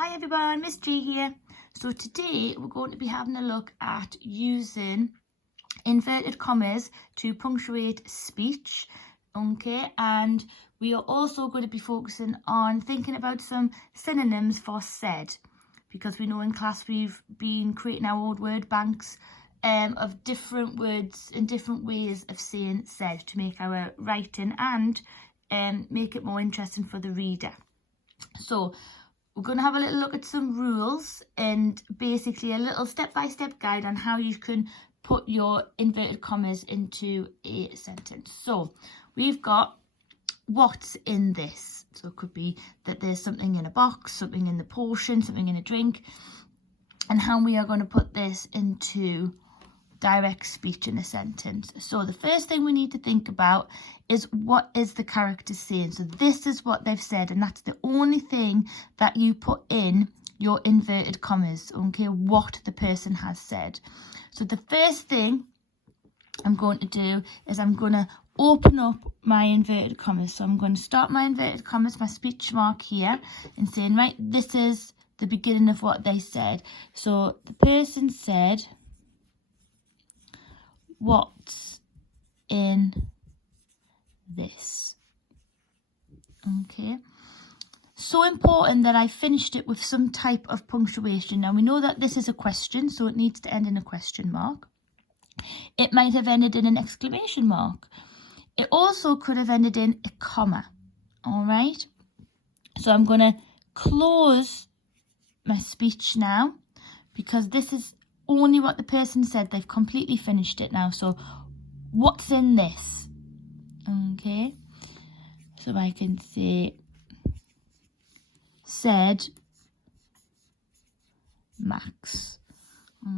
Hi everyone, Miss G here. So today we're going to be having a look at using inverted commas to punctuate speech, okay? And we are also going to be focusing on thinking about some synonyms for said, because we know in class we've been creating our old word banks of different words and different ways of saying said to make our writing and make it more interesting for the reader. So we're going to have a little look at some rules and basically a little step-by-step guide on how you can put your inverted commas into a sentence. So we've got what's in this. So it could be that there's something in a box, something in the portion, something in a drink, and how we are going to put this into direct speech in a sentence. So the first thing we need to think about is what is the character saying. So this is what they've said, and that's the only thing that you put in your inverted commas, okay, what the person has said. So the first thing I'm going to do is I'm going to open up my inverted commas. So I'm going to start my inverted commas, my speech mark here, and saying, right, this is the beginning of what they said. So the person said, what's in this? Okay, so important that I finished it with some type of punctuation. Now we know that this is a question, so it needs to end in a question mark. It might have ended in an exclamation mark. It also could have ended in a comma. All right, so I'm going to close my speech now because this is only what the person said. They've completely finished it now. So what's in this? Okay, so I can say said Max.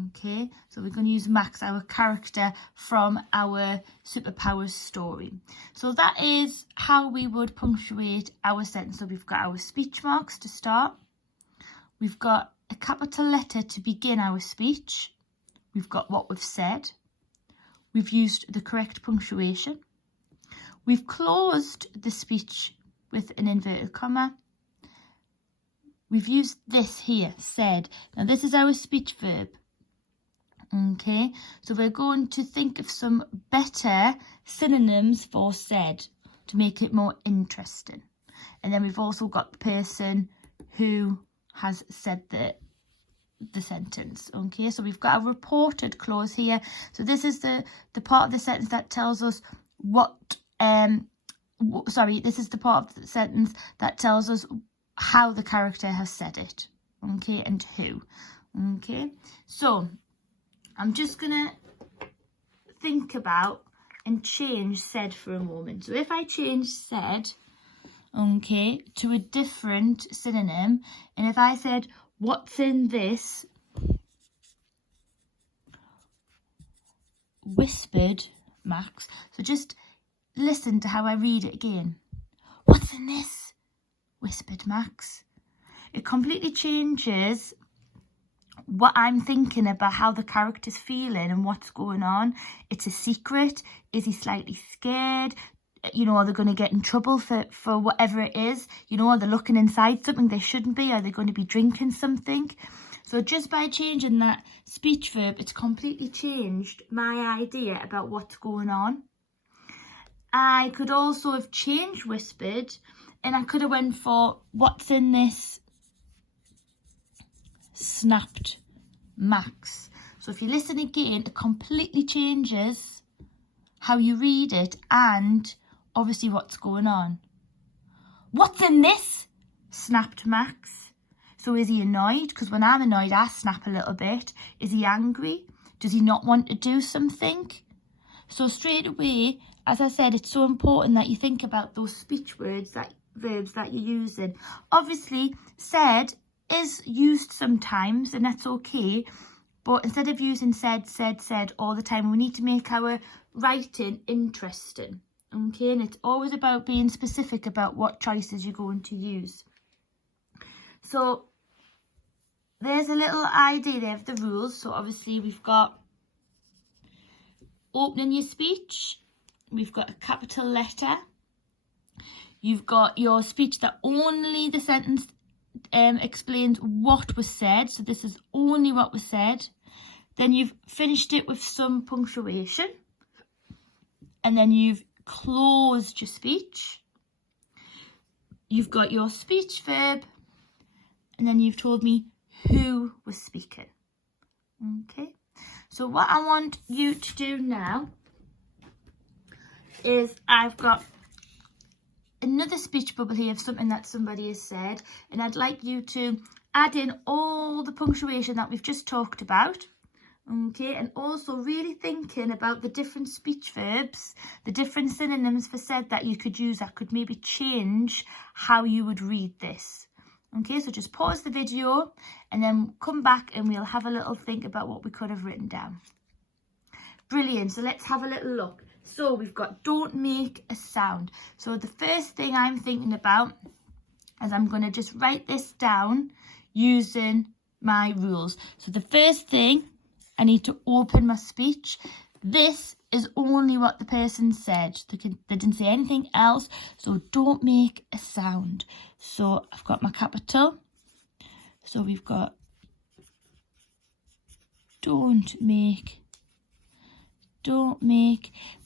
Okay, so we're going to use Max, our character from our superpowers story. So that is how we would punctuate our sentence. So we've got our speech marks to start. We've got a capital letter to begin our speech. We've got what we've said. We've used the correct punctuation. We've closed the speech with an inverted comma. We've used this here, said. Now this is our speech verb. Okay, so we're going to think of some better synonyms for said to make it more interesting. And then we've also got the person who has said the sentence. Okay, so we've got a reported clause here. So this is the part of the sentence that tells us what this is the part of the sentence that tells us how the character has said it, okay, and who. Okay, so I'm just gonna think about and change said for a moment. So if I change said, okay, to a different synonym, and if I said what's in this, whispered Max. So just listen to how I read it again. What's in this? Whispered Max. It completely changes what I'm thinking about how the character's feeling and what's going on. It's a secret. Is he slightly scared? You know, are they going to get in trouble for whatever it is? You know, are they looking inside something they shouldn't be? Are they going to be drinking something? So just by changing that speech verb, it's completely changed my idea about what's going on. I could also have changed whispered, and I could have went for what's in this, snapped Max. So if you listen again, it completely changes how you read it and obviously what's going on. What's in this? Snapped Max. So is he annoyed? Because when I'm annoyed, I snap a little bit. Is he angry? Does he not want to do something? So straight away, as I said, it's so important that you think about those speech words, that verbs that you're using. Obviously, said is used sometimes, and that's okay. But instead of using said all the time, we need to make our writing interesting. Okay, and it's always about being specific about what choices you're going to use. So there's a little idea there of the rules. So obviously we've got opening your speech. We've got a capital letter. You've got your speech that only the sentence explains what was said. So this is only what was said. Then you've finished it with some punctuation. And then you've closed your speech. You've got your speech verb. And then you've told me who was speaking. Okay. So what I want you to do now is I've got another speech bubble here of something that somebody has said, and I'd like you to add in all the punctuation that we've just talked about, okay, and also really thinking about the different speech verbs, the different synonyms for said that you could use that could maybe change how you would read this. Okay, so just pause the video and then come back and we'll have a little think about what we could have written down. Brilliant, so let's have a little look. So we've got don't make a sound. So the first thing I'm thinking about is I'm going to just write this down using my rules. So the first thing, I need to open my speech. This is only what the person said. They didn't say anything else. So don't make a sound. So I've got my capital. So we've got don't make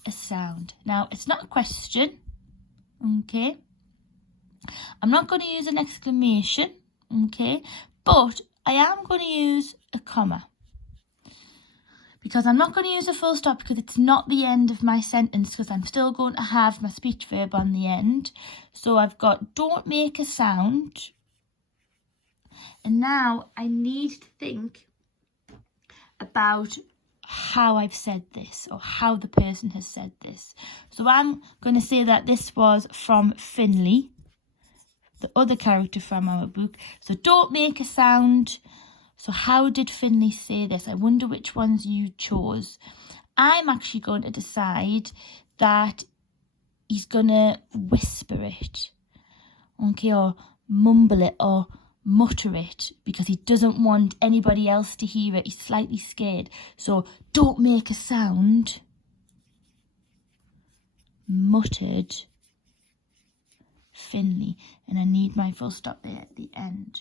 a sound. Now, it's not a question, okay? I'm not going to use an exclamation, okay? But I am going to use a comma. Because I'm not going to use a full stop because it's not the end of my sentence, because I'm still going to have my speech verb on the end. So I've got don't make a sound. And now I need to think about how I've said this or how the person has said this. So I'm going to say that this was from Finley, the other character from our book. So don't make a sound. So how did Finley say this? I wonder which ones you chose. I'm actually going to decide that he's going to whisper it, okay, or mumble it or mutter it because he doesn't want anybody else to hear it. He's slightly scared. So don't make a sound. Muttered Finley. And I need my full stop there at the end.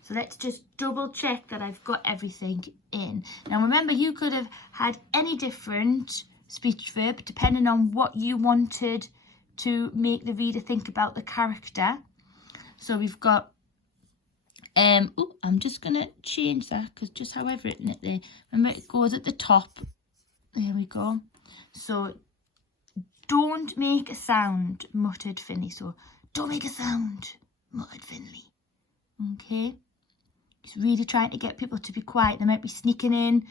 So let's just double check that I've got everything in. Now remember, you could have had any different speech verb depending on what you wanted to make the reader think about the character. So we've got I'm just going to change that because just how I've written it there. Remember, it goes at the top. There we go. So, don't make a sound, muttered Finley. So, don't make a sound, muttered Finley. Okay. He's really trying to get people to be quiet. They might be sneaking in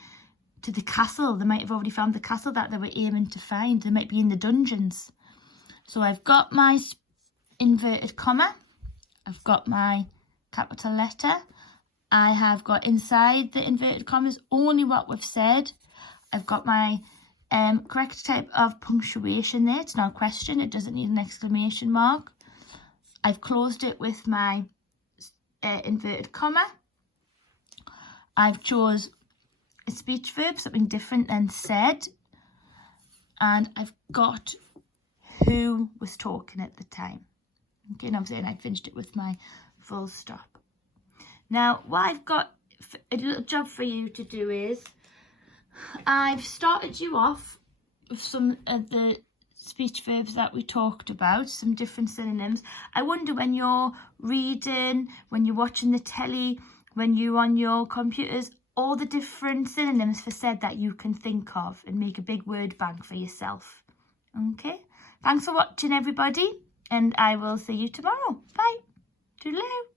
to the castle. They might have already found the castle that they were aiming to find. They might be in the dungeons. So, I've got my inverted comma. I've got my capital letter. I have got inside the inverted commas only what we've said. I've got my correct type of punctuation there. It's not a question. It doesn't need an exclamation mark. I've closed it with my inverted comma. I've chose a speech verb, something different than said. And I've got who was talking at the time. Okay, and I'm saying I finished it with my full stop. Now, what I've got a little job for you to do is I've started you off with some of the speech verbs that we talked about, some different synonyms. I wonder when you're reading, when you're watching the telly, when you're on your computers, all the different synonyms for said that you can think of and make a big word bank for yourself. Okay, thanks for watching everybody, and I will see you tomorrow. Bye. Toodaloo.